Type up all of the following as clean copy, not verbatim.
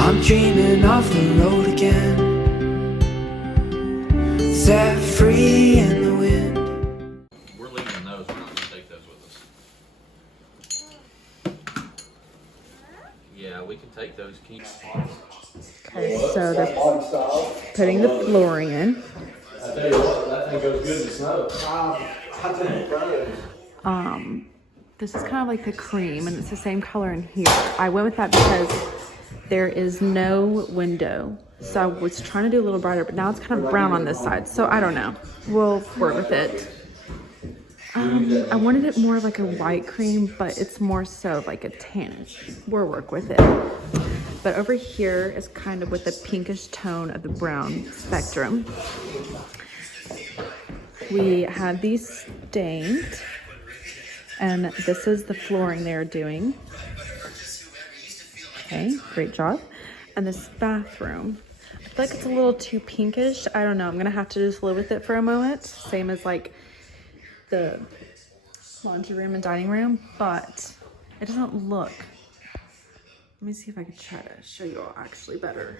I'm dreaming of the road again, set free in the wind. We're leaving those. We're not gonna take those with us. Yeah, we can take those. Okay, so they're putting the flooring in. I tell you what, that thing goes good in the snow. This is kind of like the cream, and it's the same color in here. I went with that because there is no window. So I was trying to do a little brighter, but now it's kind of brown on this side. So I don't know. We'll work with it. I wanted it more like a white cream, but it's more so like a tan. We'll work with it. But over here is kind of with the pinkish tone of the brown spectrum. We have these stained, and this is the flooring they're doing. Okay, great job. And this bathroom, I feel like it's a little too pinkish. I don't know, I'm gonna have to just live with it for a moment. Same as like the laundry room and dining room, but it doesn't look. Let me see if I can try to show you all actually better.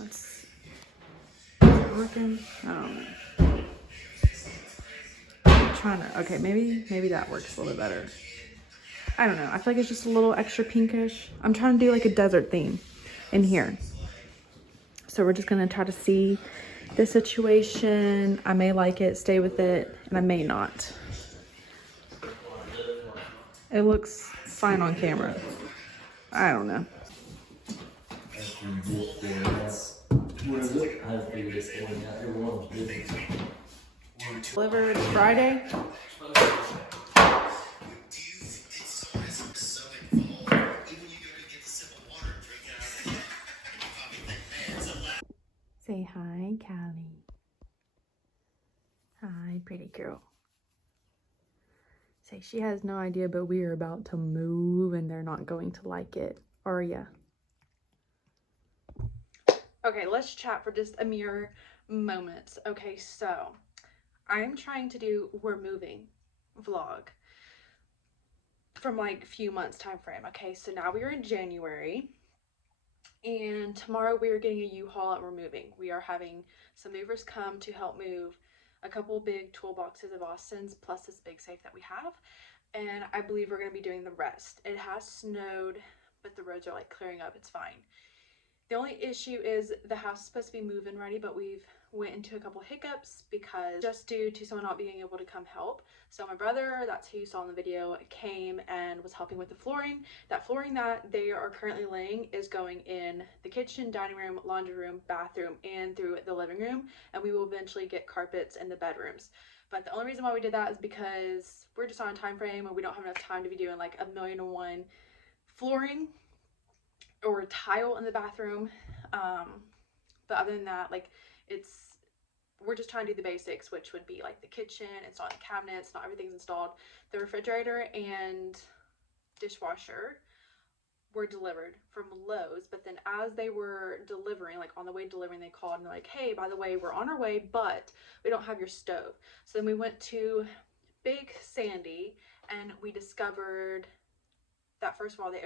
Let's, is it working? I don't know. I'm trying to, okay, maybe that works a little bit better. I don't know. I feel like it's just a little extra pinkish. I'm trying to do like a desert theme in here. So we're just gonna try to see the situation. I may like it, stay with it, and I may not. It looks fine on camera. I don't know. Delivered Friday. Say hi, Callie. Hi, pretty girl. Say she has no idea, but we are about to move and they're not going to like it. Are ya? Okay, let's chat for just a mere moment. Okay, so I'm trying to do we're moving vlog from like a few months time frame. Okay, so now we are in January. And tomorrow we are getting a U-Haul and we're moving. We are having some movers come to help move a couple big toolboxes of Austin's plus this big safe that we have. And I believe we're going to be doing the rest. It has snowed, but the roads are like clearing up. It's fine. The only issue is the house is supposed to be move-in ready, but we've went into a couple hiccups because just due to someone not being able to come help. So my brother, that's who you saw in the video, came and was helping with the flooring. That flooring that they are currently laying is going in the kitchen, dining room, laundry room, bathroom, and through the living room. And we will eventually get carpets in the bedrooms. But the only reason why we did that is because we're just on a time frame and we don't have enough time to be doing like 1,000,001 flooring or tile in the bathroom. But other than that, like we're just trying to do the basics, which would be like the kitchen, installing the cabinets, not everything's installed. The refrigerator and dishwasher were delivered from Lowe's, but then as they were delivering, like on the way delivering, they called and they're like, hey, by the way, we're on our way, but we don't have your stove. So then we went to Big Sandy and we discovered that first of all, they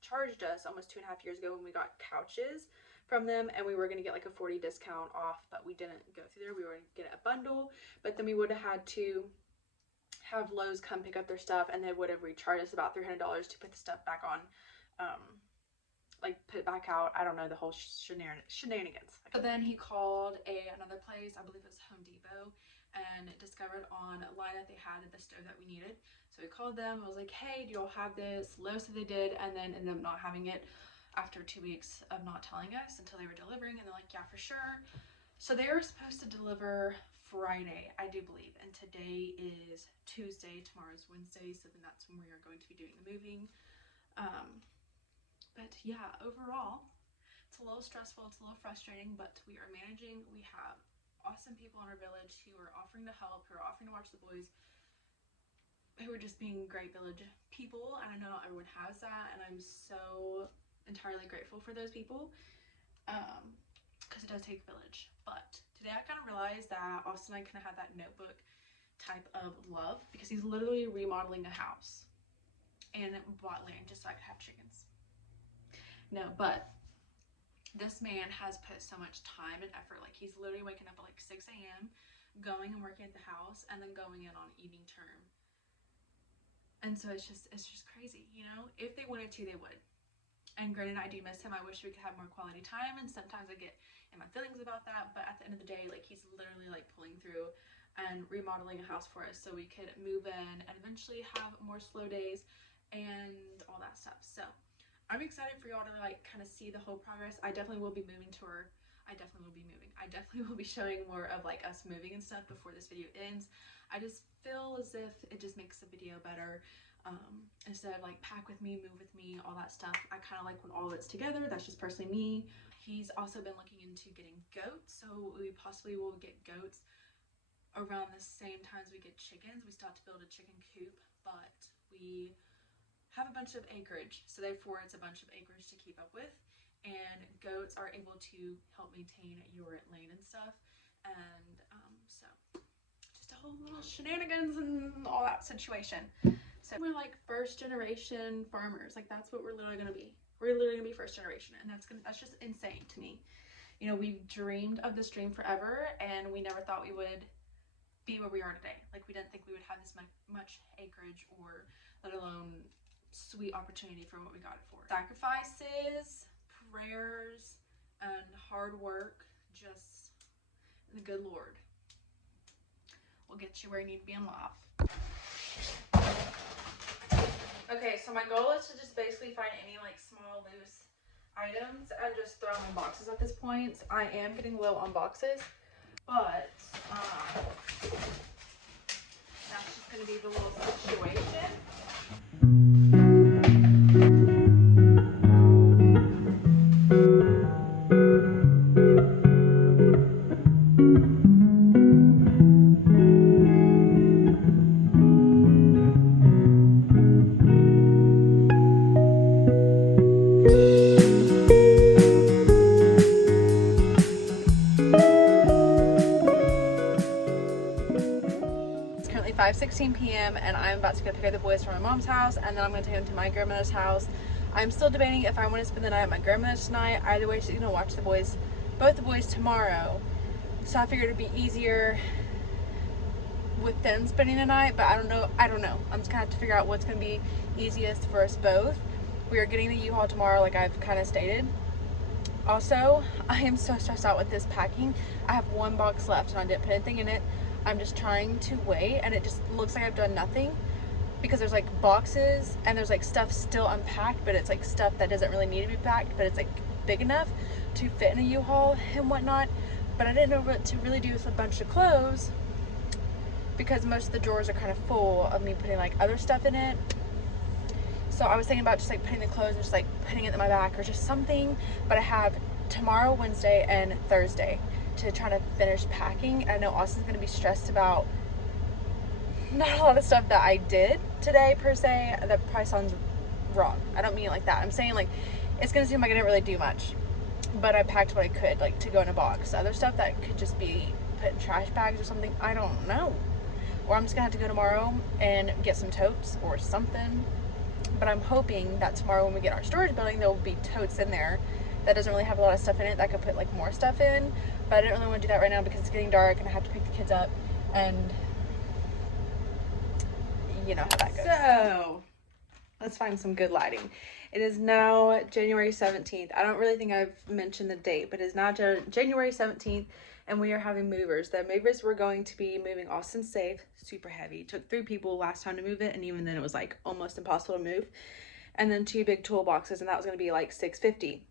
charged us almost 2.5 years ago when we got couches from them, and we were going to get like a 40 discount off, but we didn't go through there. We were going to get a bundle, but then we would have had to have Lowe's come pick up their stuff, and they would have recharged us about $300 to put the stuff back on, like put it back out. I don't know, the whole shenanigans. But then he called another place, I believe it was Home Depot, and discovered online that they had the stove that we needed. So we called them. I was like, hey, do y'all have this? Lowe's said they did, and then ended up not having it after 2 weeks of not telling us until they were delivering, and they're like, yeah, for sure. So they were supposed to deliver Friday, I do believe, and today is Tuesday, tomorrow's Wednesday, so then that's when we are going to be doing the moving. But yeah, overall, it's a little stressful, it's a little frustrating, but we are managing. We have awesome people in our village who are offering to help, who are offering to watch the boys, who are just being great village people, and I know not everyone has that, and I'm so entirely grateful for those people, because it does take a village. But today I kind of realized that Austin and I kind of had that notebook type of love, because he's literally remodeling a house and bought land just so I could have chickens. No, but this man has put so much time and effort. Like, he's literally waking up at like 6 a.m., going and working at the house, and then going in on evening term. And so it's just crazy, you know? If they wanted to, they would. And granted, I do miss him. I wish we could have more quality time, and sometimes I get in my feelings about that. But at the end of the day, like, he's literally like pulling through and remodeling a house for us so we could move in and eventually have more slow days and all that stuff. So I'm excited for y'all to like kind of see the whole progress. I definitely will be moving to her. I definitely will be showing more of like us moving and stuff before this video ends. I just feel as if it just makes the video better. Instead of like pack with me, move with me, all that stuff. I kind of like when all of it's together. That's just personally me. He's also been looking into getting goats, so we possibly will get goats around the same time as we get chickens. We still have to build a chicken coop, but we have a bunch of acreage, so therefore it's a bunch of acreage to keep up with, and goats are able to help maintain your lane and stuff. And so just a whole little shenanigans and all that situation. So we're like first generation farmers. Like, that's what we're literally gonna be. We're literally gonna be first generation, and that's just insane to me. You know, we've dreamed of this dream forever, and we never thought we would be where we are today. Like, we didn't think we would have this much acreage, or let alone sweet opportunity for what we got it for. Sacrifices, prayers, and hard work, just the good Lord will get you where you need to be in life. Okay, so my goal is to just basically find any like small loose items and just throw them in boxes at this point. I am getting low on boxes, but that's just gonna be the little situation. It's currently 5:16 p.m. and I'm about to go pick up the boys from my mom's house, and then I'm going to take them to my grandmother's house. I'm still debating if I want to spend the night at my grandmother's tonight. Either way, she's going to watch both the boys tomorrow. So I figured it'd be easier with them spending the night, but I don't know. I'm just gonna have to figure out what's gonna be easiest for us both. We are getting the U-Haul tomorrow, like I've kind of stated. Also, I am so stressed out with this packing. I have one box left and I didn't put anything in it. I'm just trying to wait, and it just looks like I've done nothing because there's like boxes and there's like stuff still unpacked, but it's like stuff that doesn't really need to be packed, but it's like big enough to fit in a U-Haul and whatnot. But I didn't know what to really do with a bunch of clothes because most of the drawers are kind of full of me putting like other stuff in it. So I was thinking about just like putting the clothes and just like putting it in my back or just something. But I have tomorrow, Wednesday, and Thursday to try to finish packing. I know Austin's gonna be stressed about not a lot of stuff that I did today per se. That probably sounds wrong. I don't mean it like that. I'm saying like it's gonna seem like I didn't really do much, but I packed what I could, like to go in a box. Other stuff that could just be put in trash bags or something, I don't know. Or I'm just gonna have to go tomorrow and get some totes or something. But I'm hoping that tomorrow when we get our storage building, there will be totes in there that doesn't really have a lot of stuff in it that I could put like more stuff in. But I didn't really want to do that right now because it's getting dark and I have to pick the kids up, and you know how that goes. So let's find some good lighting. It is now January 17th. I don't really think I've mentioned the date, but it is now January 17th, and we are having movers. The movers were going to be moving Austin's safe, super heavy. It took 3 people last time to move it, and even then it was like almost impossible to move. And then 2 big toolboxes, and that was going to be like $650.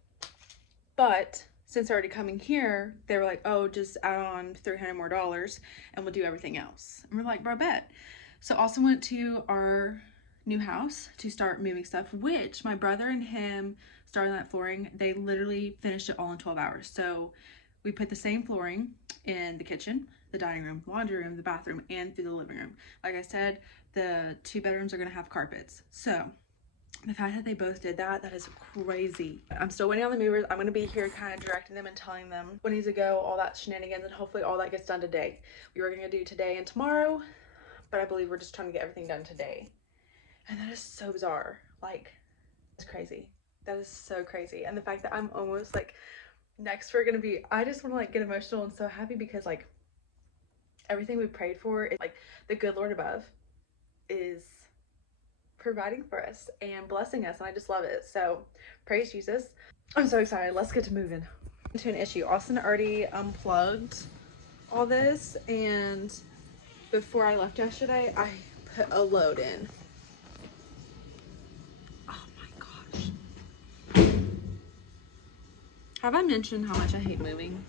But since they're already coming here, they were like, oh, just add on $300 more and we'll do everything else. And we're like, bro, bet. So Austin went to our new house to start moving stuff, which my brother and him started that flooring. They literally finished it all in 12 hours. So we put the same flooring in the kitchen, the dining room, laundry room, the bathroom, and through the living room. Like I said, the 2 bedrooms are gonna have carpets. So the fact that they both did that, that is crazy. I'm still waiting on the movers. I'm gonna be here kind of directing them and telling them what needs to go, all that shenanigans, and hopefully all that gets done today. We were gonna do today and tomorrow, but I believe we're just trying to get everything done today. And that is so bizarre. Like, it's crazy That is so crazy. And the fact that I'm almost like next we're gonna be, I just want to like get emotional and so happy because like everything we prayed for is like the good Lord above is providing for us and blessing us, and I just love it. So praise Jesus. I'm so excited. Let's get to moving. Into an issue. Austin already unplugged all this, and before I left yesterday I put a load in. Oh my gosh. Have I mentioned how much I hate moving?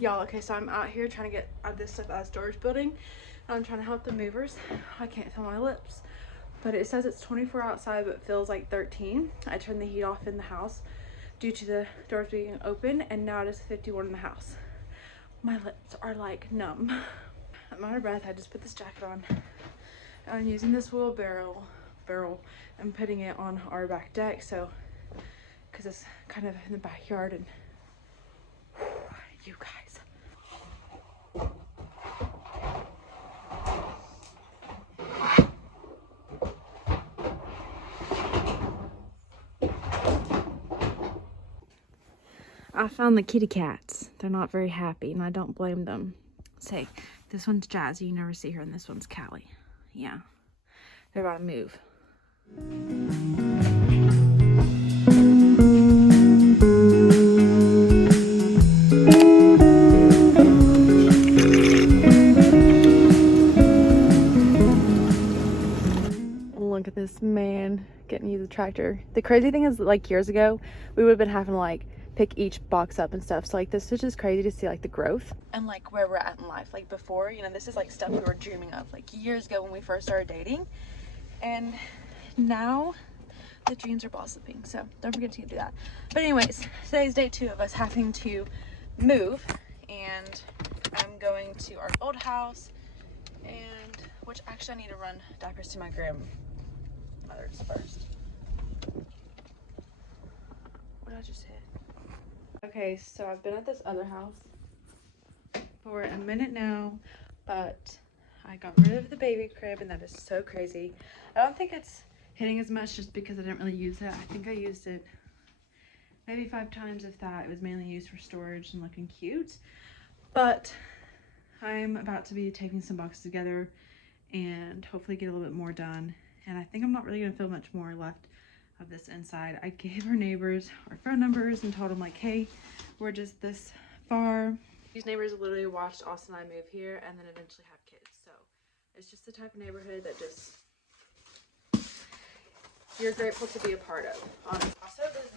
Y'all, okay, so I'm out here trying to get this stuff out of storage building. And I'm trying to help the movers. I can't feel my lips. But it says it's 24 outside, but it feels like 13. I turned the heat off in the house due to the doors being open, and now it is 51 in the house. My lips are like numb. I'm out of breath. I just put this jacket on. And I'm using this wheelbarrow and putting it on our back deck, so because it's kind of in the backyard, and you guys. I found the kitty cats. They're not very happy, and I don't blame them. Say, this one's Jazzy. You never see her, and this one's Callie. Yeah, they're about to move. Look at this man getting you the tractor. The crazy thing is, like, years ago, we would have been having to like pick each box up and stuff. So like this is just crazy to see like the growth and like where we're at in life. Like before, you know, this is like stuff we were dreaming of like years ago when we first started dating, and now the dreams are blossoming. So don't forget to do that. But anyways, today's day 2 of us having to move, and I'm going to our old house, and which actually I need to run diapers to my grandmother's first. What did I just hit? Okay, so I've been at this other house for a minute now, but I got rid of the baby crib, and that is so crazy. I don't think it's hitting as much just because I didn't really use it. I think I used it maybe 5 times, if that. It was mainly used for storage and looking cute. But I'm about to be taking some boxes together and hopefully get a little bit more done. And I think I'm not really gonna feel much more left of this inside. I gave our neighbors our phone numbers and told them like, hey, we're just this far. These neighbors literally watched Austin and I move here and then eventually have kids. So it's just the type of neighborhood that just you're grateful to be a part of, honestly. Also, those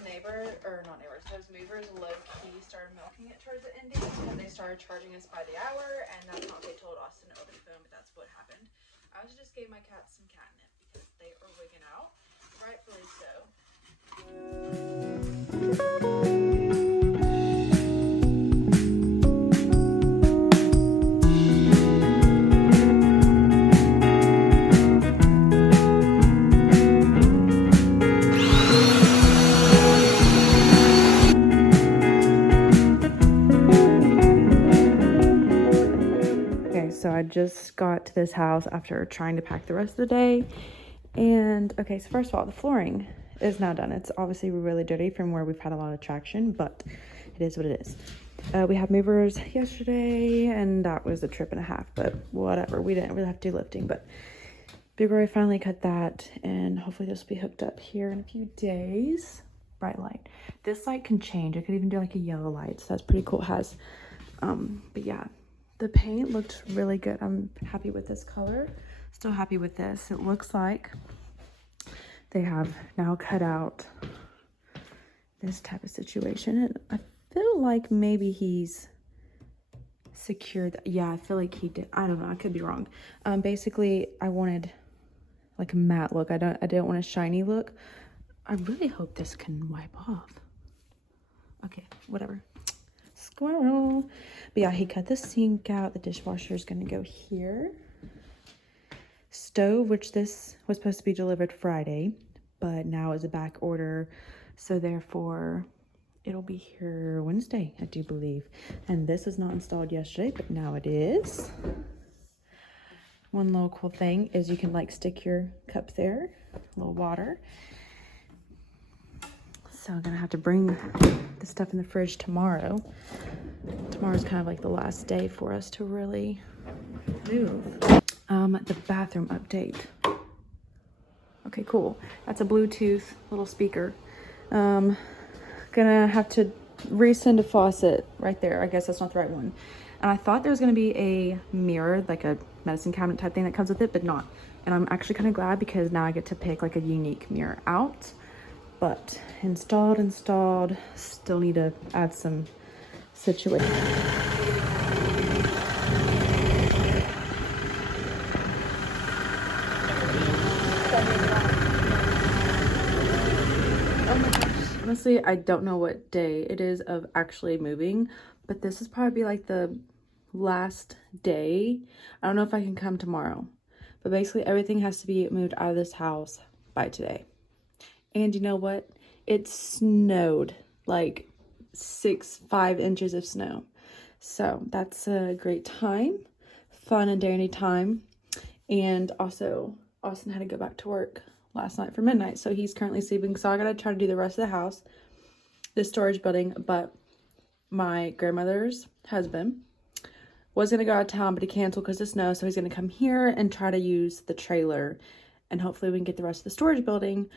those movers low-key started milking it towards the ending, and they started charging us by the hour, and that's not what they told Austin over the phone, but that's what happened. I also just gave my cats some catnip because they are wigging out, rightfully so. So I just got to this house after trying to pack the rest of the day. And okay, so first of all, the flooring is now done. It's obviously really dirty from where we've had a lot of traction, but it is what it is. We had movers yesterday, and that was a trip and a half, but whatever. We didn't really have to do lifting, but Big Roy finally cut that, and hopefully this will be hooked up here in a few days. Bright light. This light can change. I could even do like a yellow light, so that's pretty cool. It has, but yeah. The paint looked really good. I'm happy with this color. Still happy with this. It looks like they have now cut out this type of situation. And I feel like maybe he's secured. Yeah, I feel like he did. I don't know. I could be wrong. Basically, I wanted like a matte look. I didn't want a shiny look. I really hope this can wipe off. Okay, whatever. Squirrel. But yeah, he cut the sink out. The dishwasher is gonna go here. Stove, which this was supposed to be delivered Friday, but now is a back order, so therefore it'll be here Wednesday, I do believe. And this is not installed yesterday, but now it is. One little cool thing is you can like stick your cup there, a little water. So I'm gonna have to bring the stuff in the fridge tomorrow. Tomorrow's kind of like the last day for us to really move. The bathroom update. Okay, cool. That's a Bluetooth little speaker. Gonna have to resend a faucet right there. I guess that's not the right one. And I thought there was gonna be a mirror, like a medicine cabinet type thing that comes with it, but not. And I'm actually kind of glad because now I get to pick like a unique mirror out. But installed, still need to add some situation. Oh my gosh. Honestly, I don't know what day it is of actually moving, but this is probably like the last day. I don't know if I can come tomorrow, but basically everything has to be moved out of this house by today. And you know what? It snowed like 5 inches of snow. So that's a great time, fun and dandy time. And also Austin had to go back to work last night for midnight, so he's currently sleeping. So I gotta try to do the rest of the house, the storage building. But my grandmother's husband was gonna go out of town, but he canceled because of snow. So he's gonna come here and try to use the trailer, and hopefully we can get the rest of the storage building.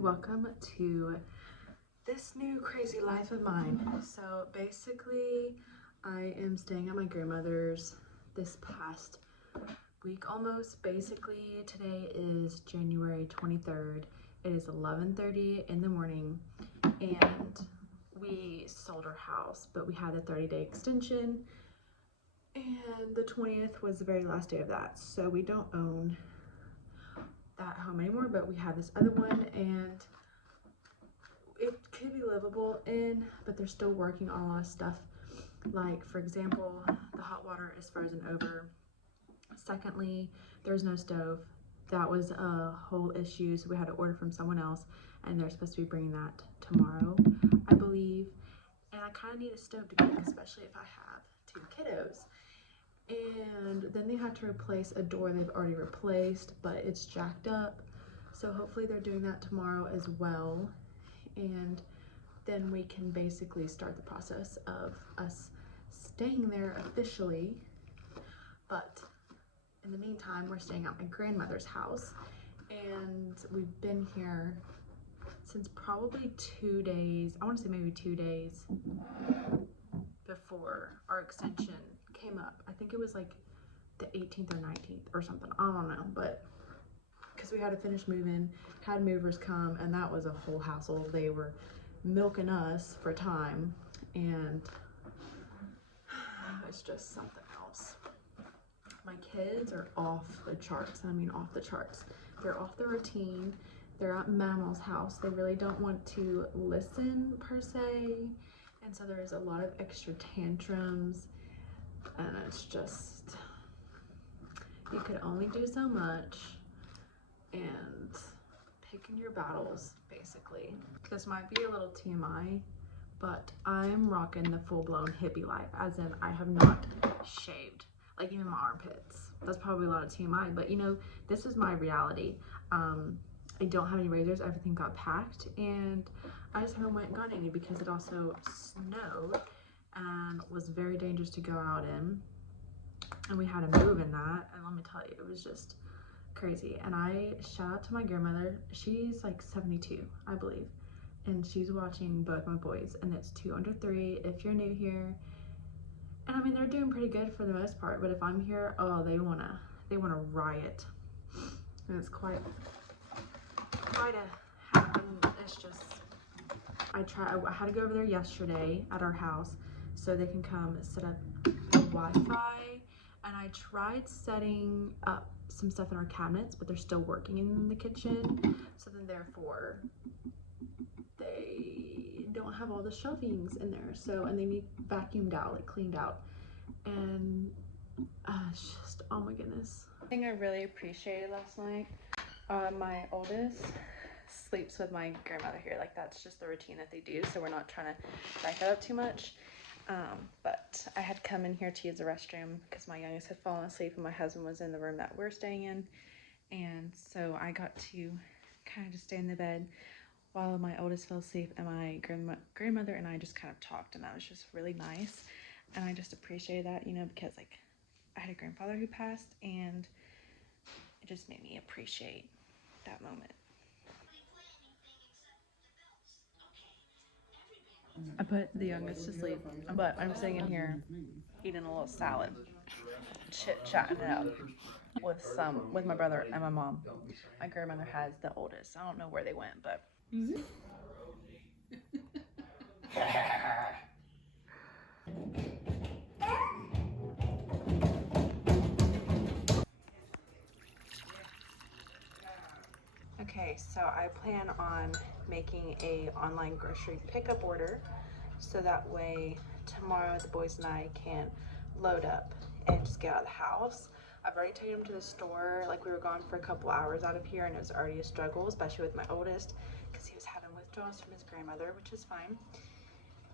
Welcome to this new crazy life of mine. So basically, I am staying at my grandmother's this past week almost. Basically, today is January 23rd. It is 11:30 in the morning, and we sold our house, but we had a 30-day extension, and the 20th was the very last day of that. So we don't own that home anymore, but we have this other one, and it could be livable in, but they're still working on a lot of stuff. Like, for example, the hot water is frozen over. Secondly, there's no stove. That was a whole issue, so we had to order from someone else, and they're supposed to be bringing that tomorrow, I believe. And I kind of need a stove to cook, especially if I have 2 kiddos. And then they had to replace a door they've already replaced, but it's jacked up. So hopefully they're doing that tomorrow as well. And then we can basically start the process of us staying there officially. But in the meantime, we're staying at my grandmother's house, and we've been here since probably 2 days. I want to say maybe 2 days before our extension came up. I think it was like the 18th or 19th or something. I don't know, but because we had to finish moving, had movers come, and that was a whole hassle. They were milking us for time, and it's just something else. My kids are off the charts. I mean, off the charts. They're off the routine. They're at Mama's house. They really don't want to listen per se, and so there's a lot of extra tantrums, and it's just, you could only do so much, and picking your battles, basically. This might be a little TMI, but I'm rocking the full-blown hippie life, as in I have not shaved, like even my armpits. That's probably a lot of TMI, but you know, this is my reality. I don't have any razors, everything got packed, and I just haven't went and got any because it also snowed and was very dangerous to go out in, and we had to move in that, and let me tell you, it was just crazy. And I shout out to my grandmother. She's like 72, I believe, and she's watching both my boys, and it's 2 under 3 if you're new here. And I mean, they're doing pretty good for the most part, but if I'm here, oh, they wanna riot, and it's quite a happen. It's just, I had to go over there yesterday at our house so they can come set up the Wi-Fi, and I tried setting up some stuff in our cabinets, but they're still working in the kitchen, so then therefore they don't have all the shelvings in there, so, and they need vacuumed out, like cleaned out, and it's just, oh my goodness. The thing I really appreciated last night, my oldest sleeps with my grandmother here. Like, that's just the routine that they do, so we're not trying to back that up too much. But I had come in here to use the restroom because my youngest had fallen asleep and my husband was in the room that we're staying in, and so I got to kind of just stay in the bed while my oldest fell asleep, and my grandmother and I just kind of talked, and that was just really nice. And I just appreciated that, you know, because like I had a grandfather who passed, and it just made me appreciate that moment. I put the youngest to sleep, but I'm sitting in here eating a little salad, chit-chatting it up with my brother and my mom. My grandmother has the oldest. I don't know where they went, but okay, so I plan on making a online grocery pickup order, so that way tomorrow the boys and I can load up and just get out of the house. I've already taken them to the store. Like, we were gone for a couple hours out of here, and it was already a struggle, especially with my oldest, because he was having withdrawals from his grandmother, which is fine.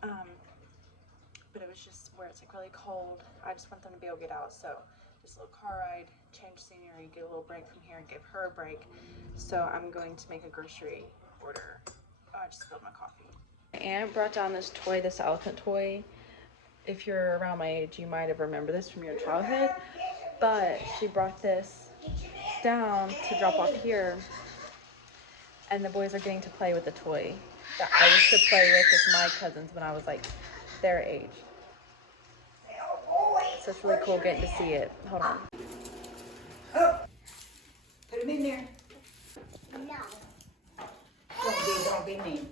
But it was just where it's like really cold. I just want them to be able to get out, so just a little car ride, change scenery, get a little break from here, and give her a break. So I'm going to make a grocery order. Oh, I just spilled my coffee. My aunt brought down this toy, this elephant toy. If you're around my age, you might have remembered this from your childhood, but she brought this down to drop off here, and the boys are getting to play with the toy that I used to play with my cousins when I was like their age. So it's really cool getting to see it. Hold on. Put him in there. No. Don't be mean.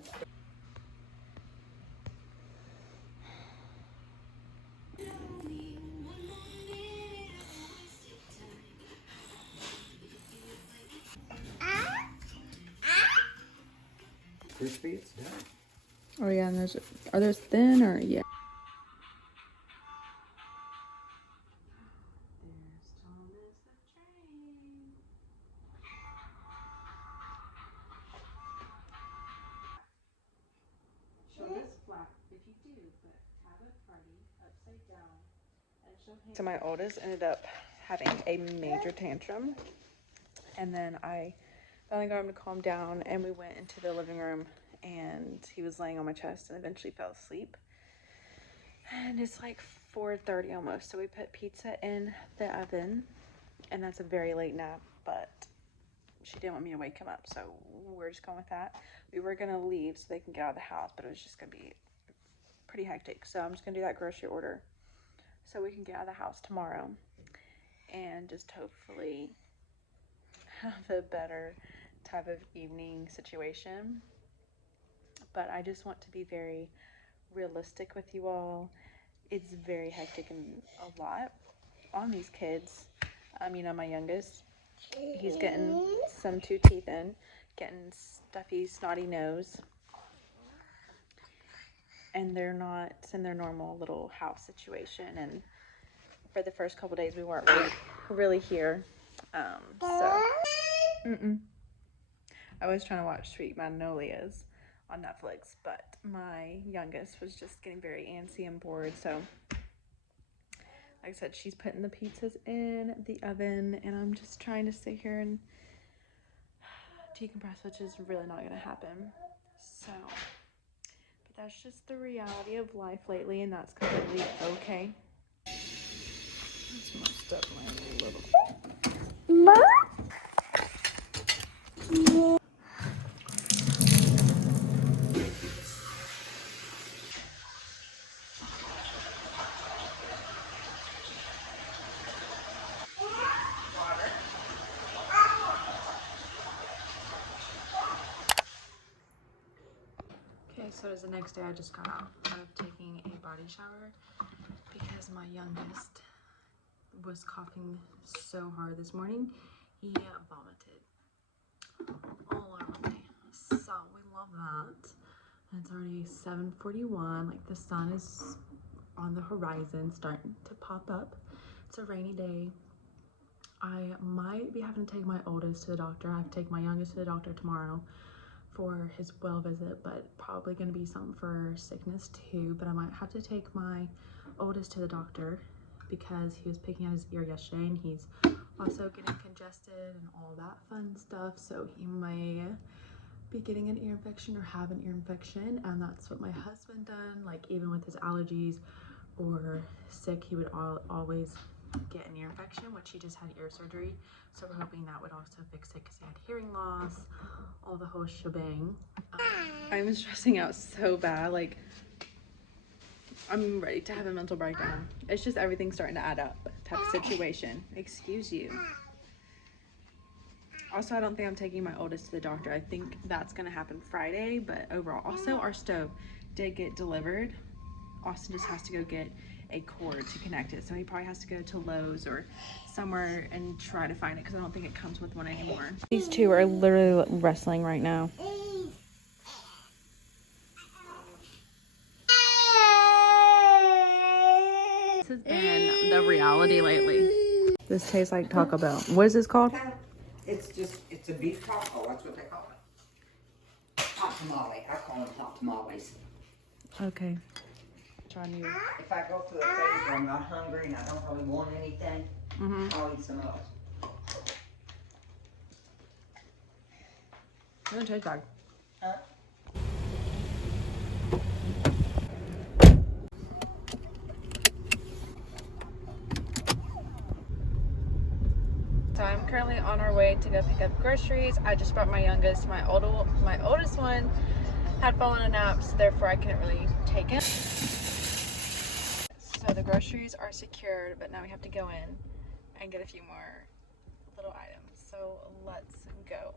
Crispy, it's done. Oh yeah, and are those thin or yeah? So my oldest ended up having a major tantrum, and then I finally got him to calm down, and we went into the living room, and he was laying on my chest and eventually fell asleep. And it's like 4:30 almost, so we put pizza in the oven, and that's a very late nap, but she didn't want me to wake him up, so we're just going with that. We were gonna leave so they can get out of the house, but it was just gonna be pretty hectic, so I'm just gonna do that grocery order so we can get out of the house tomorrow. and just hopefully have a better type of evening situation. But I just want to be very realistic with you all. It's very hectic and a lot on these kids. You know, my youngest, he's getting some 2 teeth in, getting stuffy, snotty nose, and they're not in their normal little house situation. And for the first couple days, we weren't really here. I was trying to watch Sweet Magnolias on Netflix, but my youngest was just getting very antsy and bored. So, like I said, she's putting the pizzas in the oven, and I'm just trying to sit here and decompress, which is really not going to happen. So, but that's just the reality of life lately, and that's completely okay. That's most definitely a little. Okay, so it is the next day. I just got out of taking a body shower because my youngest was coughing so hard this morning. He vomited all over me. So we love that. And it's already 7:41. Like, the sun is on the horizon, starting to pop up. It's a rainy day. I might be having to take my oldest to the doctor. I have to take my youngest to the doctor tomorrow for his well visit, but probably going to be something for sickness too. But I might have to take my oldest to the doctor because he was picking out his ear yesterday, and he's also getting congested and all that fun stuff. So he may be getting an ear infection or have an ear infection, and that's what my husband done. Like, even with his allergies or sick, he would always get an ear infection, which he just had ear surgery. So we're hoping that would also fix it because he had hearing loss, all the whole shebang. I'm stressing out so bad. Like, I'm ready to have a mental breakdown. It's just everything's starting to add up type of situation. Excuse you. Also, I don't think I'm taking my oldest to the doctor. I think that's going to happen Friday, but overall. Also, our stove did get delivered. Austin just has to go get a cord to connect it. So he probably has to go to Lowe's or somewhere and try to find it because I don't think it comes with one anymore. These two are literally wrestling right now. This has been the reality lately. This tastes like Taco Bell. What is this called? It's a beef taco, that's what they call it. Hot tamale, I call them hot tamales. Okay. Trying you. If I go through a phase where I'm not hungry and I don't really want anything, I'll eat some of those. It doesn't taste bad. Huh? So I'm currently on our way to go pick up groceries. I just brought my youngest. My oldest one had fallen a nap, so therefore I couldn't really take it. So the groceries are secured, but now we have to go in and get a few more little items. So let's go.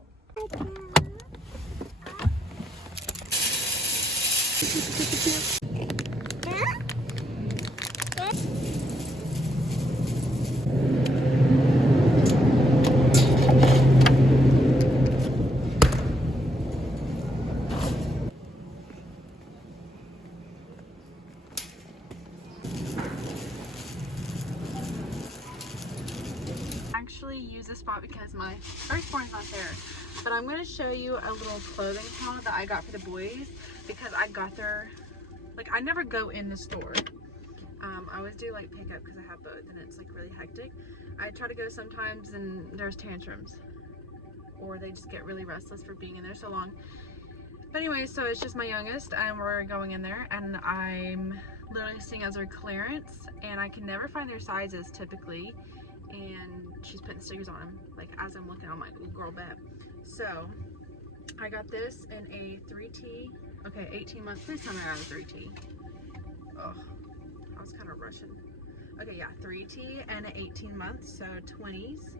Actually use this spot because my firstborn's not there, but I'm going to show you a little clothing haul that I got for the boys because I got there, like, I never go in the store. I always do like pickup because I have both and it's like really hectic. I try to go sometimes and there's tantrums or they just get really restless for being in there so long. But anyway, so it's just my youngest and we're going in there and I'm literally seeing as their clearance and I can never find their sizes typically. And she's putting stickers on them, like, as I'm looking. I'm like, ooh, girl, bet. So I got this in a 3T. Okay, 18 months. Please tell me I got a 3T. Oh, I was kind of rushing. Okay, yeah, 3T and 18 months, so 20s.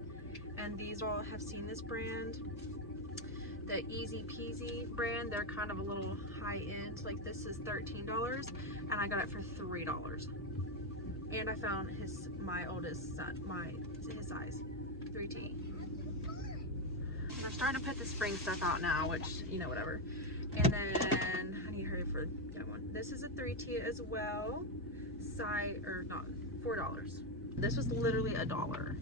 And these all have seen this brand. The Easy Peasy brand, they're kind of a little high end. Like this is $13 and I got it for $3. And I found my oldest son, his size, 3T. I'm starting to put the spring stuff out now, which, you know, whatever. And then I need her for the other one. This is a 3T as well. $4. This was literally $1.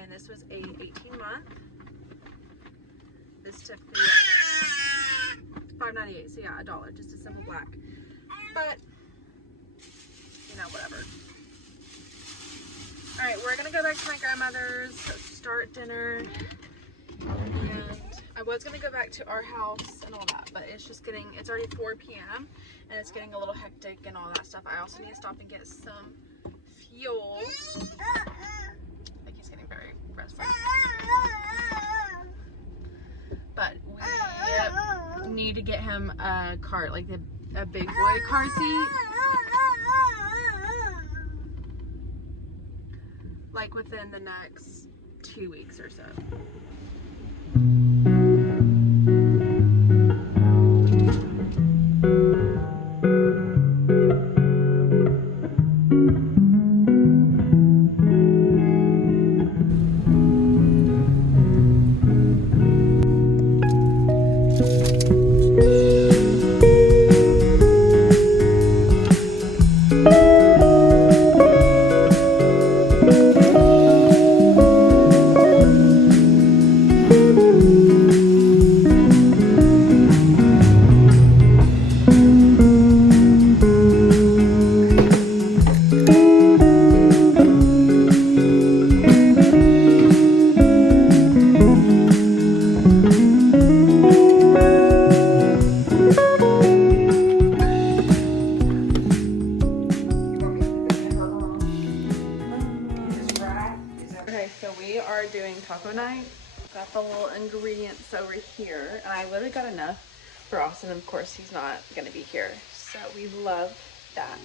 And this was a 18-month. This typically $5.98. So yeah, $1. Just a simple black. But you know, whatever. All right, we're gonna go back to my grandmother's, start dinner, and I was gonna go back to our house and all that, but it's already 4 p.m. and it's getting a little hectic and all that stuff. I also need to stop and get some fuel. I think he's getting very restless. But we need to get him a cart, like a big boy car seat. Like within the next 2 weeks or so. Taco night. Got the little ingredients over here, and I literally got enough for Austin. Of course, he's not gonna be here, so we love that.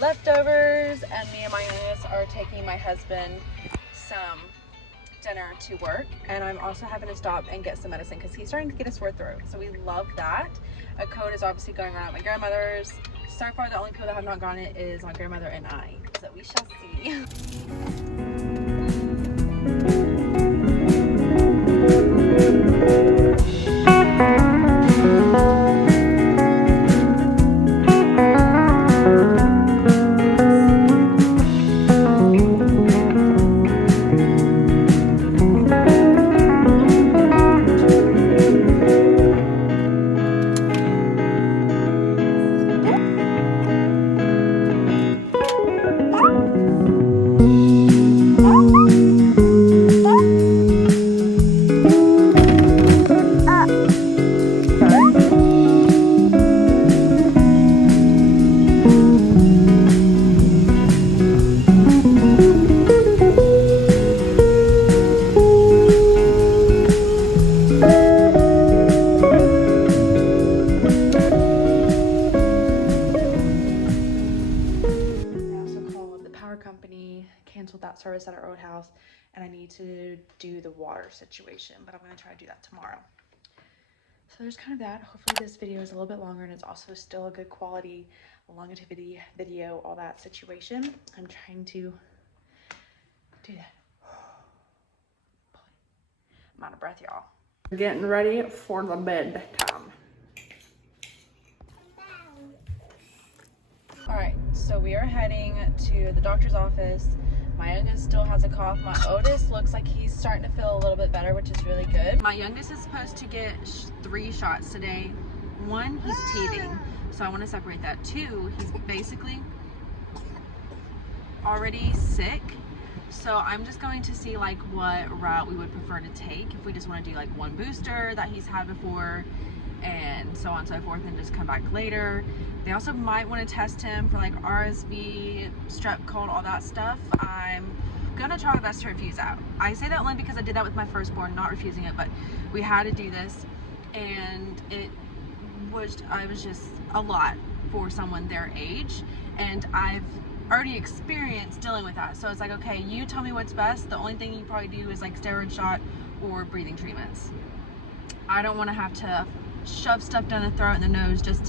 Leftovers, and me and my youngest are taking my husband some dinner to work, and I'm also having to stop and get some medicine because he's starting to get a sore throat, so we love that. A code is obviously going around at my grandmother's. So far the only people that have not gotten it is my grandmother and I, so we shall see. Canceled that service at our old house, and I need to do the water situation, but I'm going to try to do that tomorrow. So there's kind of that. Hopefully this video is a little bit longer and it's also still a good quality longevity video, all that situation. I'm trying to do that. I'm out of breath, y'all. Getting ready for the bed time. All right, so we are heading to the doctor's office. My youngest still has a cough. My oldest looks like he's starting to feel a little bit better, which is really good. My youngest is supposed to get 3 shots today. 1, he's teething, so I want to separate that. 2, he's basically already sick, So I'm just going to see like what route we would prefer to take, if we just want to do like one booster that he's had before and so on and so forth, and just come back later. They also might want to test him for like RSV, strep, cold, all that stuff. I'm gonna try my best to refuse that. I say that only because I did that with my firstborn, not refusing it, but we had to do this, and I was just a lot for someone their age, and I've already experienced dealing with that. So it's like, okay, you tell me what's best. The only thing you probably do is like steroid shot or breathing treatments. I don't want to have to shove stuff down the throat and the nose just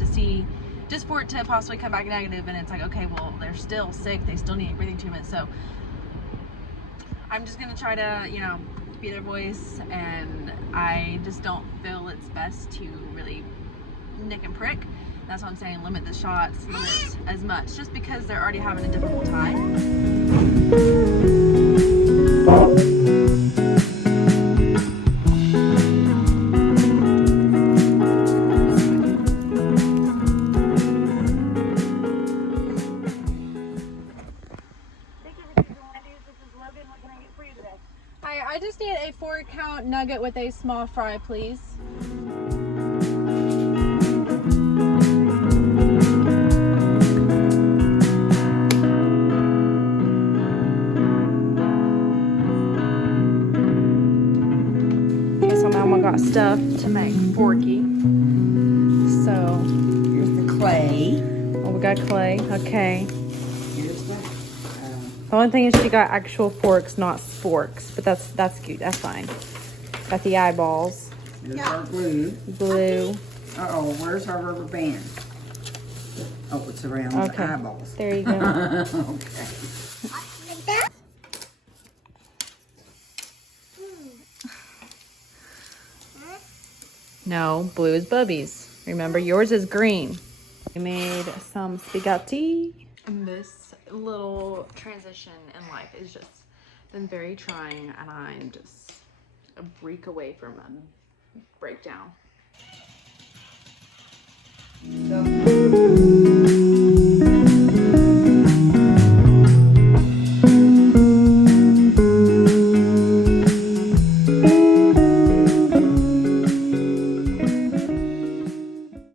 for it to possibly come back negative, and it's like, okay, well, they're still sick, they still need breathing treatment. So I'm just gonna try to, you know, be their voice, and I just don't feel it's best to really nick and prick. That's what I'm saying, limit the shots, limit as much, just because they're already having a difficult time. Hi, I just need a 4-count nugget with a small fry, please. Okay, so Mama got stuff to make Forky. So Here's the clay. oh, we got clay. Okay. Here's the, The only thing is she got actual forks, not sporks, but that's cute. That's fine. Got the eyeballs. here's our glue. Blue. Uh-oh, where's our rubber band? Oh, it's around the Okay. eyeballs. There you go. Okay. No, blue is Bubby's. Remember, yours is green. We made some spaghetti. And this little transition in life is just been very trying, and I'm just a break away from a breakdown. So,